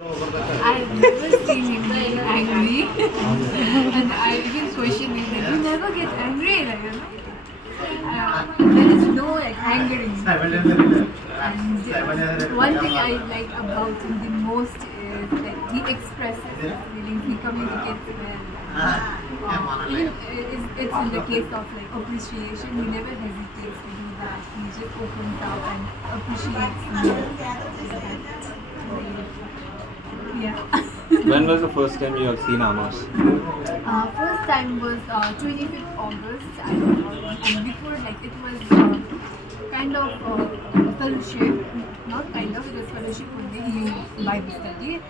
I've never seen him being angry, and I even question him like, you never get angry, like, you know. There is no like anger in him. And one thing I like about him the most is like he expresses his feelings, he communicates well. Even it's in the case of like appreciation, he never hesitates to do that. He just opens up and appreciates me. Yeah. When was the first time you have seen Amos? First time was 25th August, and before like it was kind of fellowship, not kind of, it was fellowship only, Bible study.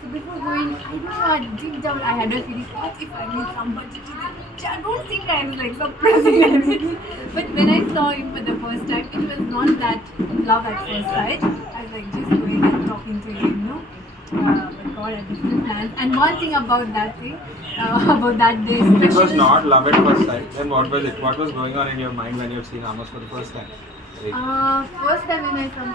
So before going, I don't know, deep down I had a feeling, what if I meet somebody today? I don't think I was like suppressing everything. But when I saw him for the first time, it was not that love at first sight. I was like just going and talking to him, you know. But God had different plans. And one thing about that thing, about that day, It was not love at first sight. Then what was it? What was going on in your mind when you have seen Amos for the first time? First time when I saw,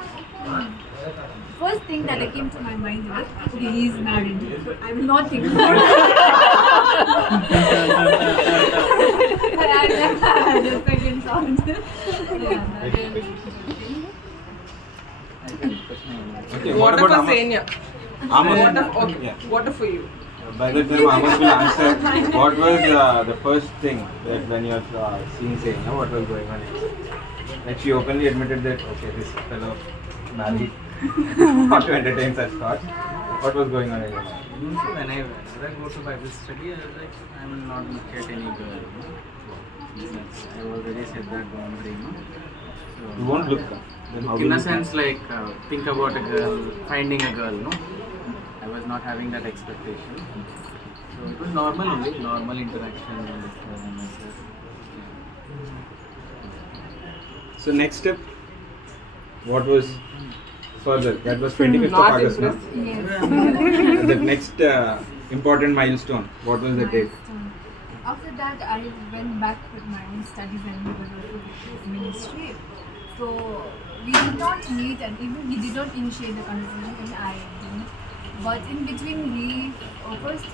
first thing that came to my mind was, okay, he is married. So I will not think about it. I never had a second thought. Okay, What about of a Amos? senia? Amos. What of for you? By the time Amos will answer, what was the first thing that when you have seen Senia, what was going on? Like she openly admitted that, okay, this fellow married, not to entertain such thoughts. What was going on in your mind? Whenever I go to Bible study, I was like, I will not look at any girl. I already said that boundary. So, You won't look. Then how in will a you sense, like think about a girl, finding a girl. No, I was not having that expectation. So it was normal only, normal interaction with myself. So next step, what was further? That was 25th of Not August, no? impressed. Yes. And the next important milestone, what was the date? After that, I went back with my own studies and he was also with his ministry. So we did not meet, and even he did not initiate the conversation, and I didn't. But in between, he first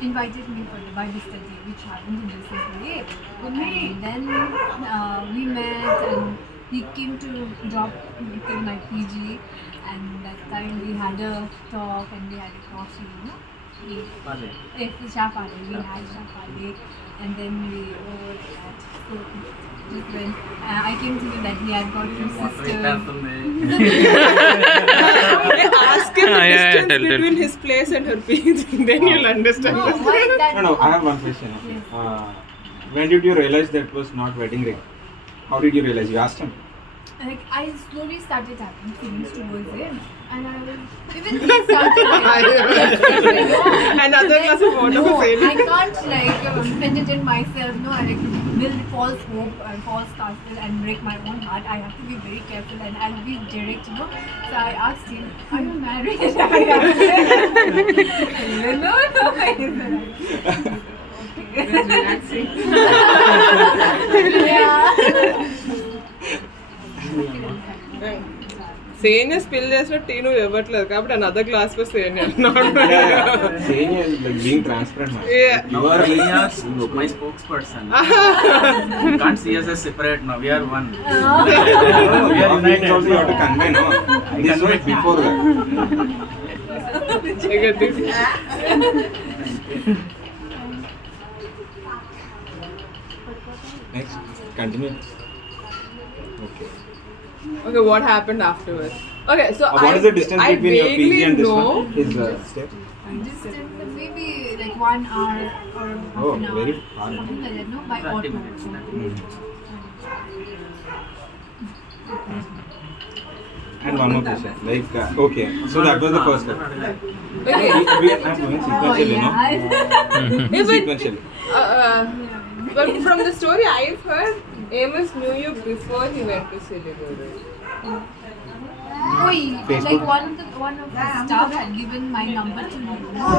invited me for the Bible study, which happened in the same way. And then we met, and he came to drop me till my PG. And that time we had a talk and we had a coffee, you know. We had shafale, and then we were at. So just when I came to know that he had got two sisters. Ask him the distance between his place and her place, then you'll understand. No, why that? No, I have one question. Yes. When did you realize that was not wedding ring? How did you realize? You asked him? Like I slowly started having feelings towards him, and I was even he started like, Another glass of water no, for I sale. can't like entertain myself. No, I like build false hope and false castle and break my own heart. I have to be very careful and I'll be direct, you know. So I asked him, "Are you married?" No. Okay. Relaxing. Yeah. Senia spill చేసిన tea నువ్వు ఇవ్వట్లేదు కాబట్టి another glass for Senia. Saying is like being transparent, man. Yeah. You are like, My spokesperson. You can't see us as separate now. We are one. we are united. Also, you have to convey, no? This was before that. Next, continue. Okay. Okay, what happened afterwards? Okay, so What is the distance I between your PG vaguely and this know. one? His step? Just maybe like 1 hour or half Oh, an hour. very far. Something like that, no? By 30 auto. minutes. And one more question. Like, okay, so that was the first step. Okay. We are not doing sequentially, no? Yeah, but, Sequentially. but from the story I've heard, Amos knew you before he went to Siliguri. Oh, Facebook. like one of the staff had given my number to me. So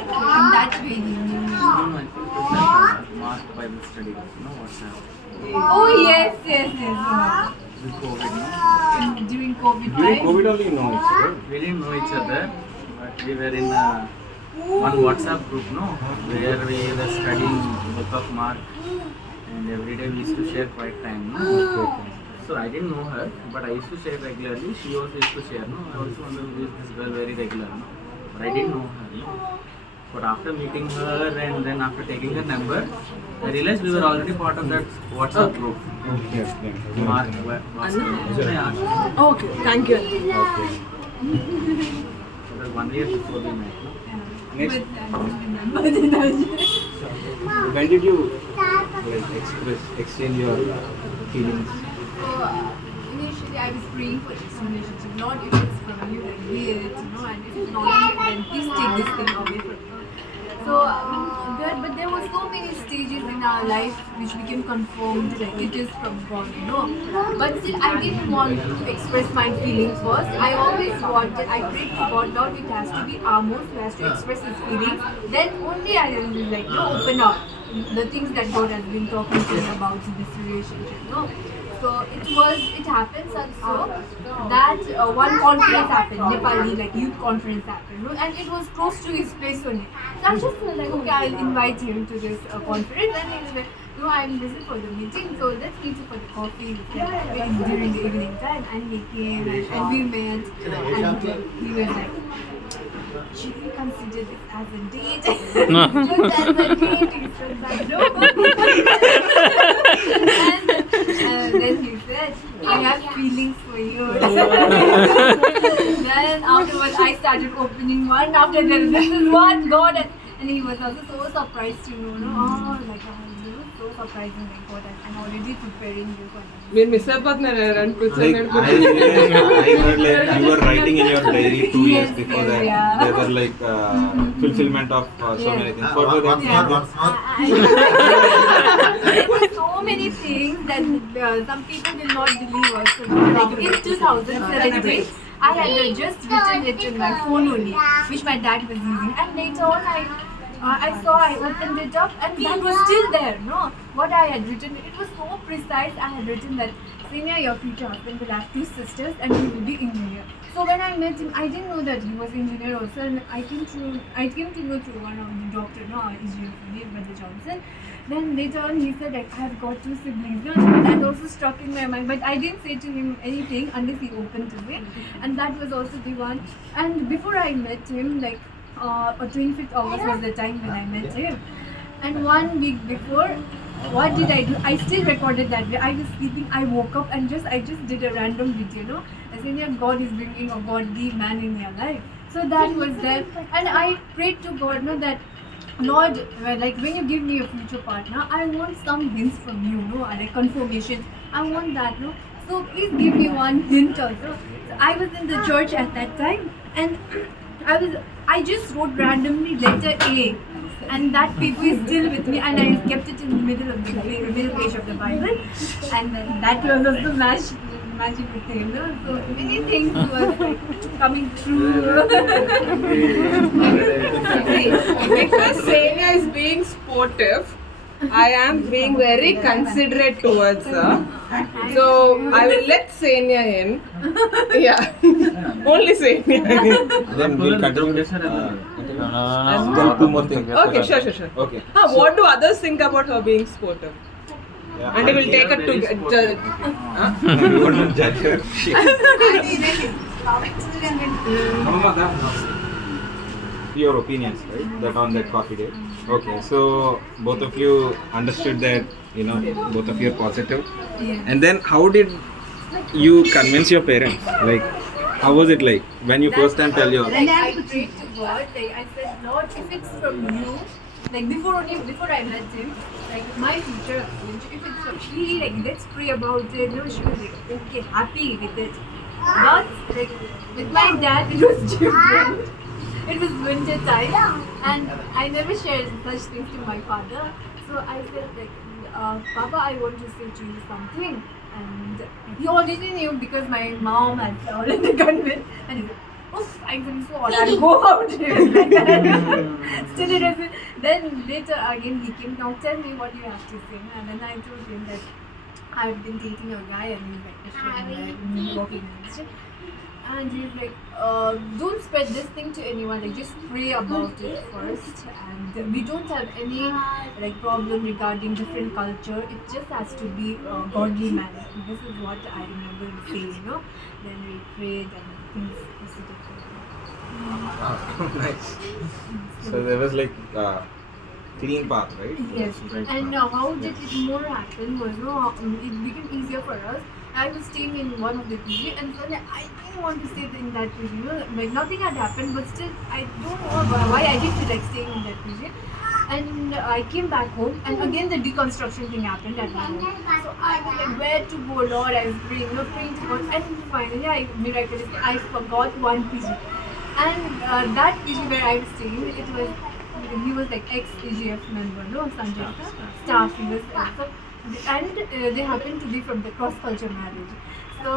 in that way he knew me. Mark Bible study. WhatsApp. Oh yes. With COVID. During COVID During time. COVID only you know it, right? We didn't know each other, but we were in one WhatsApp group, no, where we were studying book of Mark, and every day we used to share quiet time, no. So I didn't know her, but I used to share regularly. She also used to share, no. I also wonder who is this girl very regular, no. But I didn't know her, no. But after meeting her and then after taking her number, I realized we were already part of that WhatsApp group. Okay. Mark, so I asked her. Okay, thank you. Okay. So that 1 year before we met, no. Next, But I don't remember the name. when did you exchange your feelings? So initially I was praying for this relationship, not if it's from you, like weird, and if it's not, then please take this thing away from me. So, but there were so many stages in our life which became confirmed, like it is from God, But still, I didn't want to express my feelings first. I always wanted, I prayed to God, Lord, it has to be Amos who has to express his feelings. Then only I will open up the things that God has been talking to me about in this relationship, So it happens also that one conference happened, Nepali youth conference happened, and it was close to his place only. So I just felt like, okay, I'll invite him to this conference, and he was like, no, I'm busy for the meeting, so let's meet you for the coffee during the evening time. And he came and we met, and he was like, should we consider this as a date? Look, as a date, he said that, no. And then he said, I have feelings for you. Then afterwards, I started opening one after that. This is what God, and he was also so surprised to know, so surprising, like God, I'm already preparing you for this. మీరు miss అయిపోతున్నారు I heard you were writing in your diary 2 years before that. Yeah. There were fulfillment of so many things. What were they? There were so many things that some people will not believe also. Like in 2017, I had just written it in my phone only, which my dad was using. And later on, I opened it up, and that was still there, what I had written. It was so precise. I had written that, Senia, your future husband will have 2 sisters and he will be engineer. So when I met him, I didn't know that he was engineer also, and I came to know through one of the doctor, engineer from the Johnson. Then later on he said, I have got 2 siblings. That also struck in my mind, but I didn't say to him anything unless he opened to me, and that was also the one. And before I met him, 25th August was the time when I met him. And 1 week before, what did I do? I still recorded that day. I was sleeping, I woke up and I just did a random video, I said, God is bringing a godly man in your life. So that was there. And I prayed to God, that Lord, when you give me a future partner, I want some hints from you, like confirmation. I want that, So please give me one hint also. So I was in the church at that time, and I just wrote randomly letter A, and that paper is still with me, and I kept it in the middle page of the Bible, and then that was also magic with him, So many things were coming true. Because Senia is being sportive, I am being very considerate towards her. So I will let Senia in. Yeah, only Senia. Then we'll continue. Then 2 more things. Okay, sure. Okay. What do others think about her being sportive? Yeah. And they will take her to judge. You want to judge her? Your opinions, right? That on that coffee date. Okay, so both of you understood that, both of you are positive. Yeah. And then how did you convince your parents? How was it like when you first time tell your? I prayed to God. I said, Lord, if it's from you, before I met him, my future husband, if it's from she, let's pray about it. She was okay, happy with it. But with my dad, it was different. It was winter time, and I never shared such things to my father. So I said, Papa, I want to say to you something. And he already knew because my mom had already convinced. And he said, oof, I'm feeling so odd, I'll go out. Still it doesn't. Then later again he came, now tell me what you have to say. And then I told him that I've been dating a guy and he's like Christian and walking in the street. And he's like, don't spread this thing to anyone. Like, just pray about it first. And we don't have any like problem regarding different culture. It just has to be godly manner. This is what I remember saying. Then we prayed and things proceeded. Nice. So there was like clean path, right? Yes. Right And path. how did it more happen was it became easier for us. I was staying in one of the PG and suddenly I didn't want to stay in that PG. Like nothing had happened, but still I don't know why I didn't feel like staying in that PG. And I came back home, and again the deconstruction thing happened at my home. So I was like, where to go, Lord? I was praying to God, and finally I miraculously I forgot one PG. And that PG where I was staying, he was like ex-AGF member, no, Sanjay staff. He was and they happened to be from the cross-culture marriage. So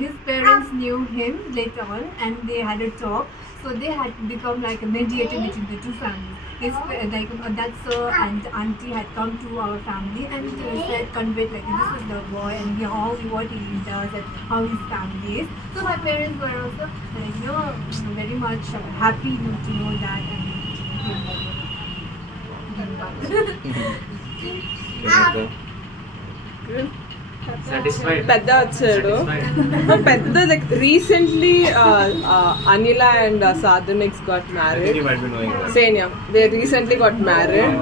his parents knew him later on, and they had a talk. So they had become like a mediator between the two families. His that sir and auntie had come to our family and said, conveyed like this is the boy and what he does and how his family is. So my parents were also very much happy to know that Satisfied. పెద్ద వచ్చాడు Satisfied. పెద్ద like recently Anila and సాధనిక్స్ got I think married you might be knowing that. Senia, they recently got married.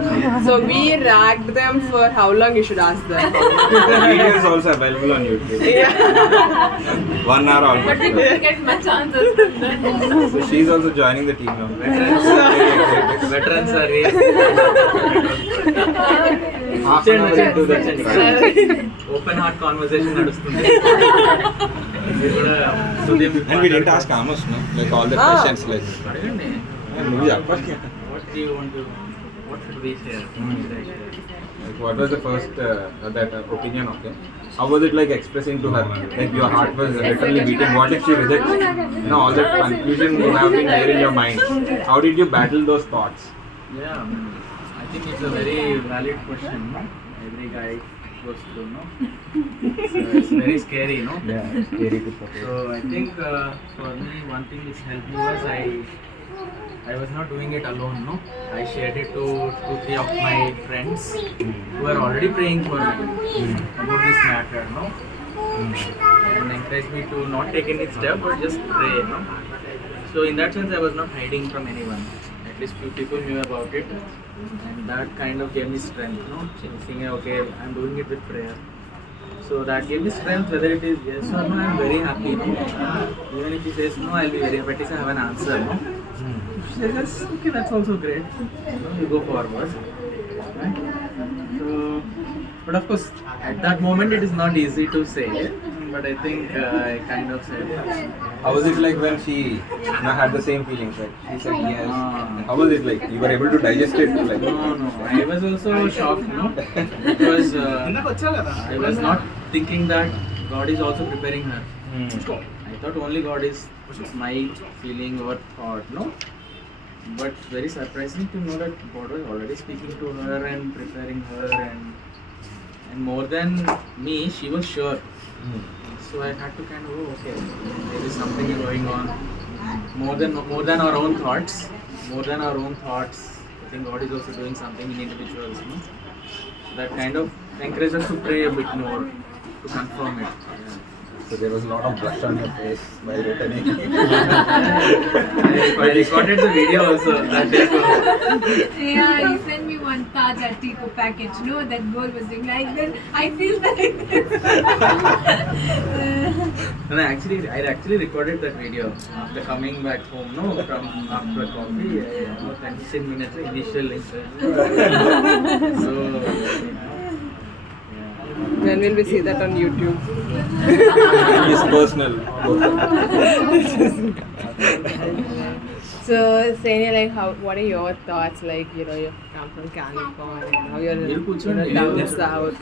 So we ragged them for how long, you should ask them. The video is also available on YouTube. 1 hour almost. but we didn't get much answers from them. So she's also joining the team now. Veterans are real. Half an hour into the open heart conversation నడుస్తుంది. మీరు కూడా Sudeep And we didn't ask Amos, no? Like all the questions like. అడగండి. నువ్వు చెప్పాలి. What do you want to? What should we share? Like, what was the first that opinion of him? How was it like expressing to her? Like your heart was literally beating. What if she rejects? All that confusion you have been there in your mind. How did you battle those thoughts? Yeah, I think it's a very valid question. Every guy goes through, no? So it's very scary, no? Yeah, scary to So I think for me, one thing which helped me was I was not doing it alone, no? I shared it to 2-3 of my friends who are already praying for me about this matter, no? And encouraged me to not take any step but just pray, no? So in that sense, I was not hiding from anyone. At least few people knew about it, and that kind of gave me strength, no? Saying, okay, I'm doing it with prayer. So that gave me strength, whether it is yes or no, I'm very happy, no? Even if he says no, I'll be very happy. At least I have an answer, no? If he says yes, okay, that's also great. You go forward, right? So, but of course, at that moment, it is not easy to say. But I think I kind of said. How was it like when she had the same feelings? Like she said yes. How was it like? You were able to digest it? Like No. I was also shocked, no? Because I was not thinking that God is also preparing her. I thought only God is my feeling or thought, no? But very surprising to know that God was already speaking to her and preparing her, and more than me, she was sure. So I had to kind of okay, there is something going on more than our own thoughts. I think God is also doing something in individuals, no? That kind of encourages us to pray a bit more to confirm it. so there was a lot of blush on your face while returning. I recorded the video also that day. Yeah, he sent me one Taj Tico package. That girl was doing like this. I feel like this. No, I actually recorded that video after coming back home, no, from after coffee, 10 minutes initial so When will we see that on YouTube? It's personal. So Senia, like what are your thoughts? Like, you come from California and now you're down south.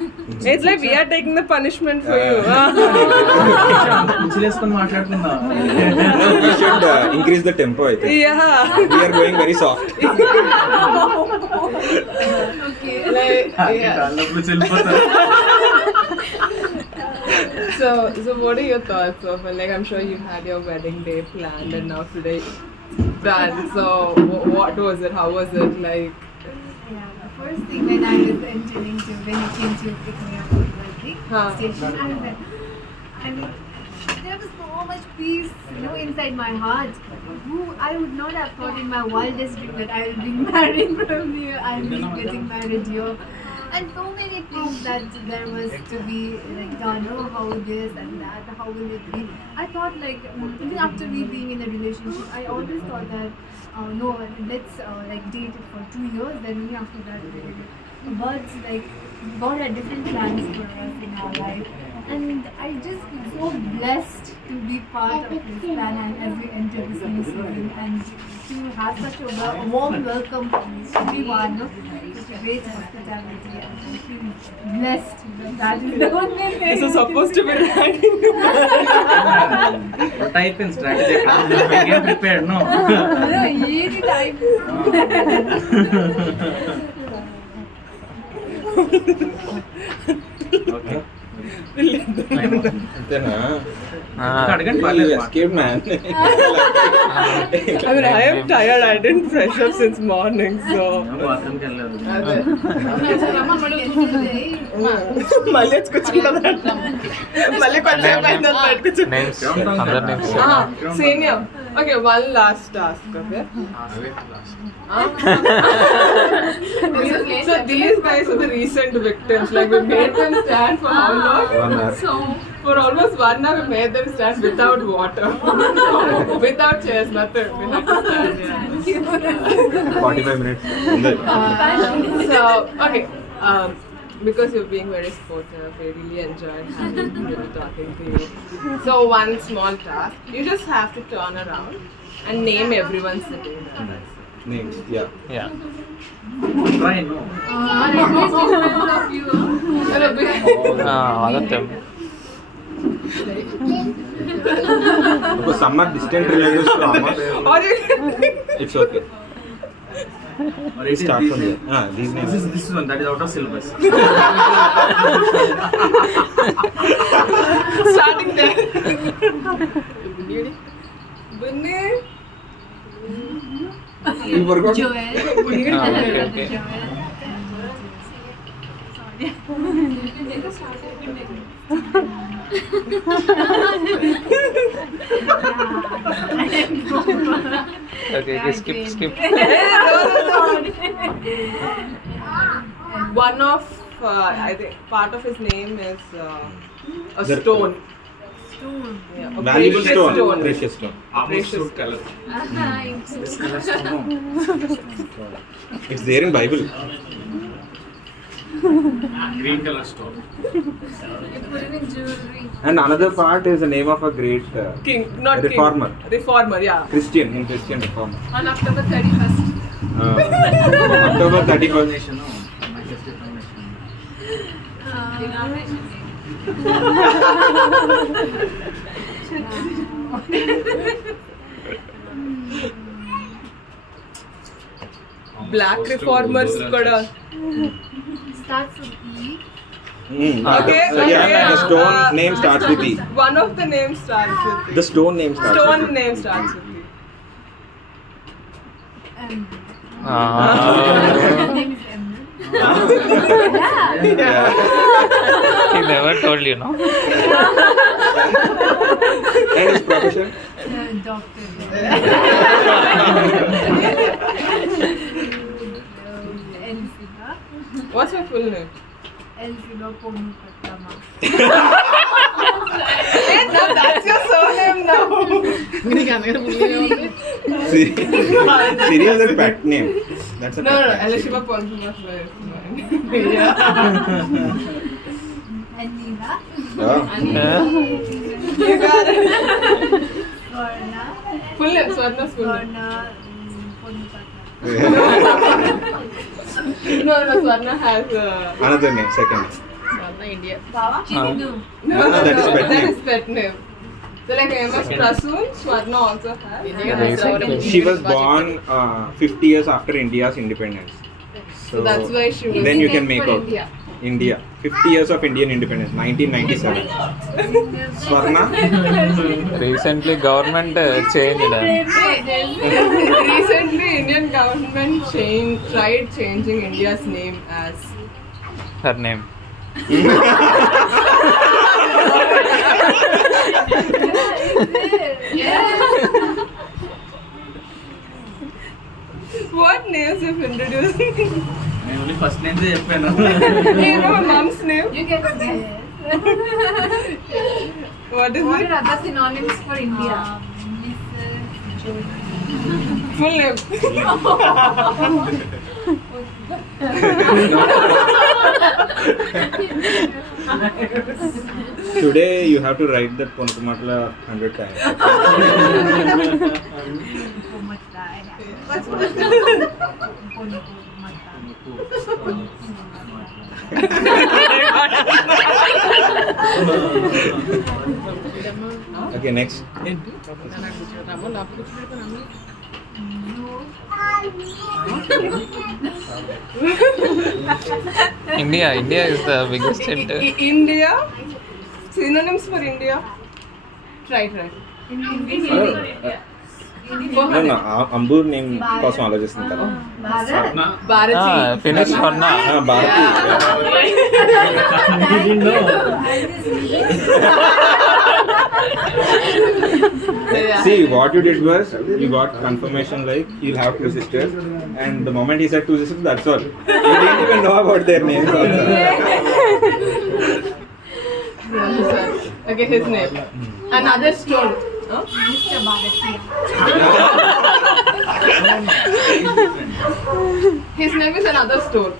It's like we are taking the punishment for you. కుర్చీలేసుకొని మాట్లాడుకుందాం. No, we should increase the tempo, I think. Yeah. We are going very soft. Okay. Like, yeah. కాళ్ళప్పుడు చెల్లిపోతారు. So what are your thoughts of it? Like, I'm sure you had your wedding day planned and now today done. So what was it? How was it? Like, Yeah, the first thing when I was entering to, when he came to pick me up at the station, I mean, there was so much peace, inside my heart. I would not have thought in my wildest dream that I will be married from here, I will be getting married here. And so many things that there was to be like done, how this and that, how will it be. I thought like, even after we being in a relationship, I always thought that, no, let's like date it for 2 years, then only after that we will. But like, God had different plans for us in our life. And I just feel so blessed to be part of this plan and as we enter this new season and to have such a warm welcome from everyone, such a great hospitality, and I feel blessed that is the only thing. this is supposed to be ranking. Type in strategy. Get prepared, no? No, easy type. Okay. అంతేనా అడగండి You పర్లేదు escaped, man. I mean, I am tired. I didn't fresh up since morning, so. బాత్రూమ్కి వెళ్ళలేదు మళ్ళీ వచ్చి కూర్చుంటుందంట. మళ్ళీ కొంచెం అయింది బయటకు senior. Okay, one last task, okay? So these guys are the recent victims. Like, we made them stand for how long? 1 hour. So for almost 1 hour, we made them stand without water, without chairs, nothing. We had to stand. Yeah. 45 minutes. So okay. Because you're being very sportive, we really enjoyed talking to you. So one small task, you just have to turn around and name everyone sitting there. That's it. Names, yeah. Yeah. Try, no? All of them. Because some are distant relatives to Amos. Or you It's okay. Or it is Start this from name. there. These names. This is one that is out of syllabus. starting there. Bunny. You forgot? Joel. Okay, okay. Okay, skip. One of, I think, part of his name is a The- stone. Stone. Yeah, a Valuable precious stone. Precious stone. Precious color. This color stone. It's there in Bible. Green color stone. You put it in jewelry. And another part is the name of a great king, not reformer. king. Reformer, yeah. Christian reformer. On October 31st. October 31st. Foundation, no? My Christian foundation. Black reformers kuda. Starts with E. Okay, The stone name starts with E. One of the names starts with E. The stone name starts Stone with E. name starts with E. M. Ah. His name is M. Yeah. He never told you, no? And his profession? Doctor. Elsiba. What's your full name? Elsiba Ponu Kattama. Hey, now that's your surname now. Serial is a pet name. That's a No, pet no, name. Elishiba Ponsumas is mine. And Neela. Oh. You got it. Swarna. Full name, Swarna's full name. Swarna Ponu Kattama. No, Swarna has Another name, second name. Chidinu. No, that is pet that name. is pet name. So like Amos Prasoon, Swarna also has. She was born 50 years after India's independence. So that's why she was. Then you can make out India. India. 50 years of Indian independence, 1997. Swarna? Recently government changed. Recently, Indian government tried changing India's name as Her name. what names you've introduced? నేను only first name చెప్పాను. you know mom's name? You can guess. What is What it? are other synonyms for India? Full name. Today you have to write that Ponukumatla 100 times. Okay, next. India is the biggest hit. India? Synonyms for India? Try. No, Ambur name కోసం ఆలోచిస్తుంది కదా. Bharati. Finish Swarna. Bharati. See, what you did was you got confirmation like you'll have 2 sisters, and the moment he said 2 sisters, that's all. You didn't even know about their names also. Okay, his name. Another stone. Huh? Mr. Bharati. His name is another stone.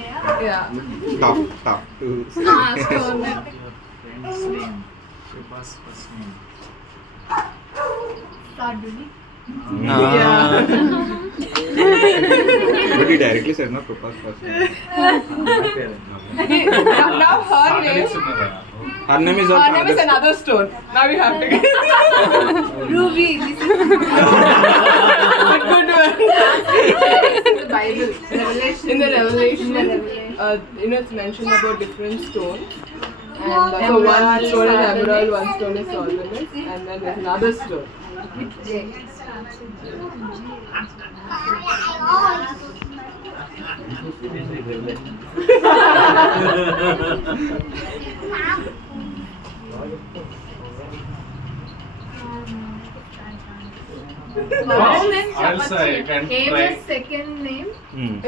Yeah. Yeah. Tough to say. Stone. Your friend's name. Shilpa's first name. Sadhuni. Yeah. But he directly said no, Krupa's first name. Now her name. Her name is Her also name is another stone. Now we have to get Ruby. This is a good one. in the Bible. Revelation. In the Revelation, Revelation. it's mentioned about different stones. And so one stone is emerald, one stone is sardonyx, and then there's another stone. First name Also, I can try. Amos' second name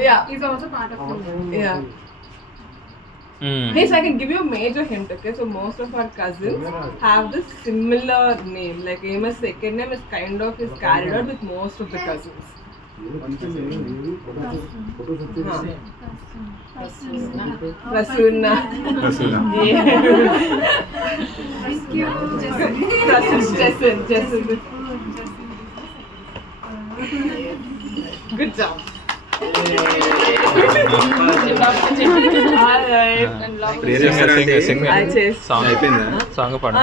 Yeah. is also part of the name. Yeah. Yes, I can give you a major hint, okay? So most of our cousins have this similar name. Like Amos' second name is kind of carried out with most of the cousins. Prasunna. Yeah. Thank you. Jason. Good job. Alright. Sing I chase. song. అయిపోయిందా? Song పాడు.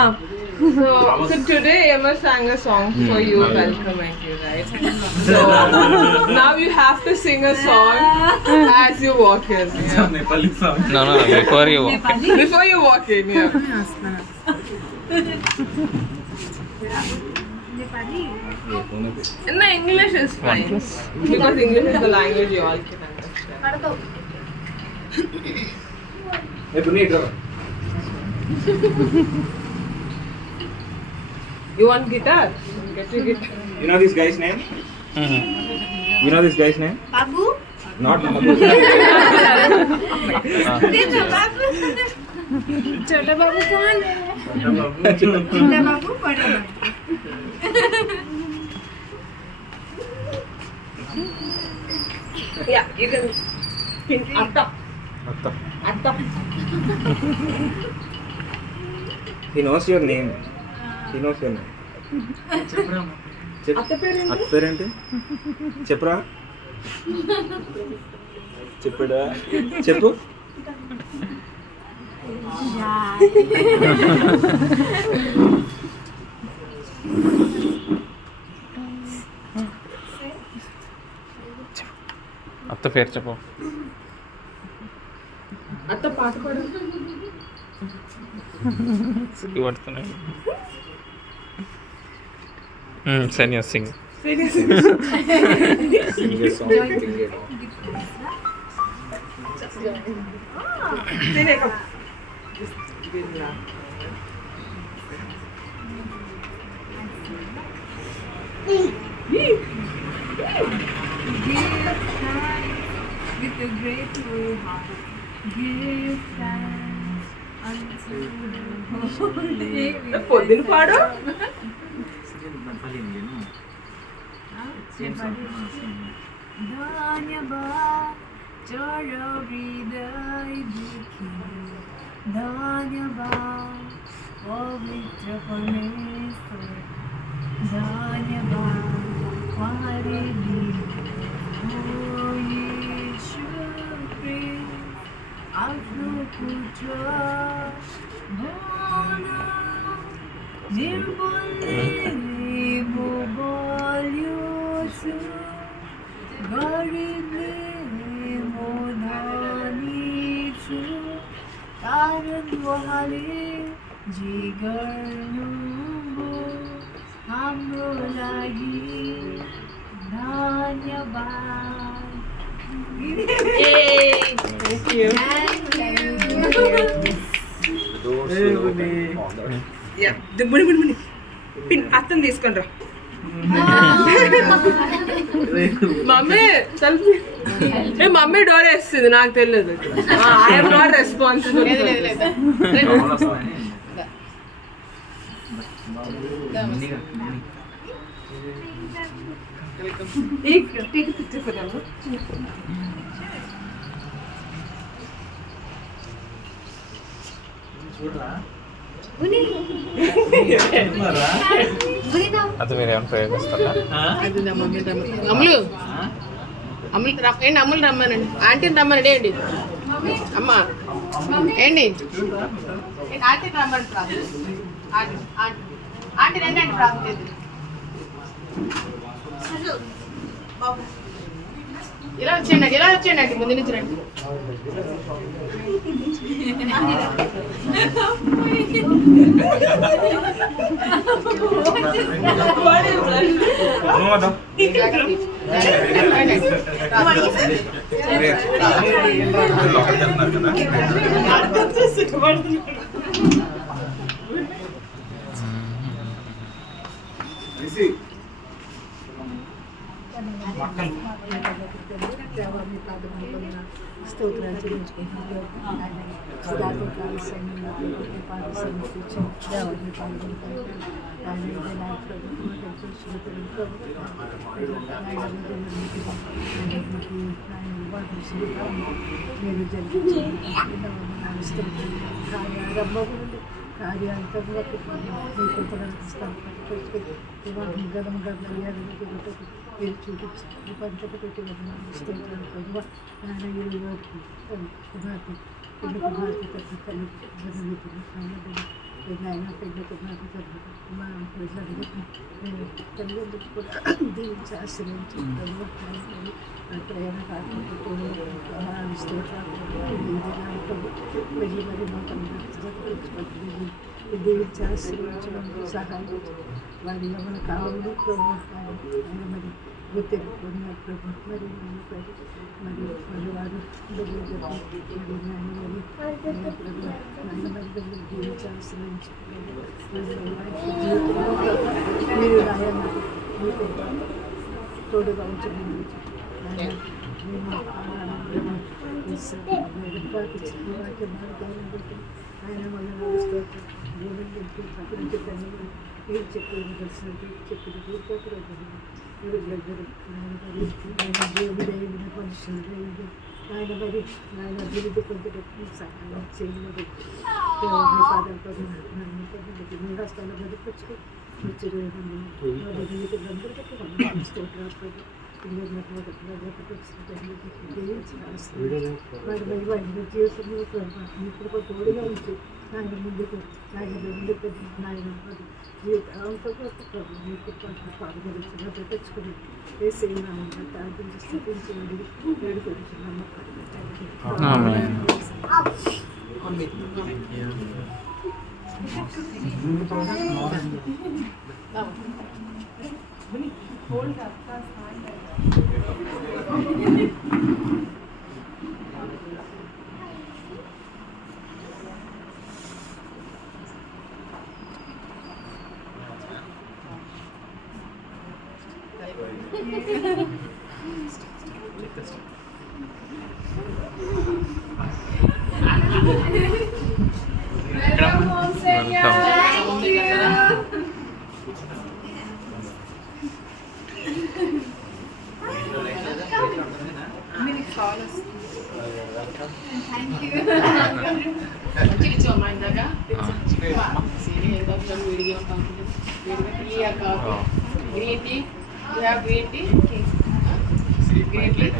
So today Amos sang a song for you, welcoming you, right? So now you have to sing a song as you walk in. Yeah. Nepali song. No, before you walk. Before you walk in, yeah. No, English is fine. Because English is the language you all can understand. You want guitar? Get your guitar. You know this guy's name? You know this guy's name? Babu? Not Babu. छोटा बाबू कौन है? छोटा बाबू बड़ा बाबू. Yeah, you can. Atta. Atta. He knows your name. He knows your name. అత్త పేరు అత్త పేరేంటి? చెప్పురా. చెప్పుడా. చెప్పు. అత్త పేరు చెప్పు. అత్త పాట పాడు. సిగ్గుపడుతున్నాడు. Sania Singh. With a grateful heart, give thanks unto the Holy. పొద్దున పాడు. धन्यवाद चढ़ो हृदय दुखी, धन्यवाद पवित्र परमेश्वर, धन्यवाद हमारे यीशु ख्रिस्ट आफ्नो पुत्र बना निर्बलले म बलियो छु, गरिबले म धनी छु, कारण उहाँले जे गर्नुभयो हाम्रो लागि धन्यवाद. Thank you. ముని పిన్ అత్తని తీసుకొని రా. Mummy selfie. మమ్మీ డోర్ వేస్తుంది, నాకు తెలియదు. I'm not responsible. Take a picture for them. అది మీరు ఏమైనా ప్రయోగిస్తారా? అమ్ములు ఏంటి, అమ్ములు రమ్మనండి, ఆంటీని రమ్మనండి. ఏంటి అమ్మ ఏంటి ఆంటీని రమ్మని ప్రార్థన. ఆంటీ రండి అండి ప్రార్థన చేద్దాం. ఇలా వచ్చేయండి ముందు నుంచి రండి. స్తోత్రాలు చెల్లించుకుంటున్నాను. సదాకాల సమయంలో పాలు సమర్పించి దేవుడిని పాల్గొంటాను. ఆయన మీరు జరిగించండి. కార్యాంతంగా మీ కృపణకు స్థాపించుకొని వివాహం ఘనంగా మర్యాదలకు మీరు చూపించి పంచకు పెట్టి స్తోత్రాలు ప్రభావ. ఆయన కుమార్తె పెళ్లి కుమార్తె తల్లి జన్మతిని ఆయన పెళ్లి కుమార్తె మా ప్రజలందరికీ తల్లిదండ్రులకు కూడా దీవించి ఆశ్రయించి ప్రభావ. ప్రయాణ కాకుండా స్తోత్రాలు వెళ్ళి మరి మా పనులు దీవించి ఆశ్రయించడం సహాయం వారి మన కాలంలో ప్రభావ. మరి గుర్తింపుకున్న ప్రభు మరి మరి మరి వారు జీవించి ఆశ్రయించి మీరు రాయాలి మీకు తోడుగా ఉంచండి. ఆయన మన మీరు చెప్పిన దర్శనం చెప్పిన దేవుడే పరిశ్రమ ఆయన మరి ఆయన అభివృద్ధి పొందడానికి సహాయం చేయలేదు. దేవుడిని పాదాలు నిండా స్థలం బదికొచ్చుకో అందరికీ స్తోత్రాలు. పిల్లలు వారి వారి జీవితంలో ఇప్పుడు తోడుగా ఉంచి నాయన ముందుకు నాయన ముందుకు నాయన జీవితాంతో మీకు పాల్గొలుచున్న తెచ్చుకుని వేసేనామని ప్రార్థించి స్థితించండి వేడుకొచ్చున్నాము. Hold up, that's fine. Welcome, senia. Thank you. Thank you. Green tea. You have green tea? Green tea.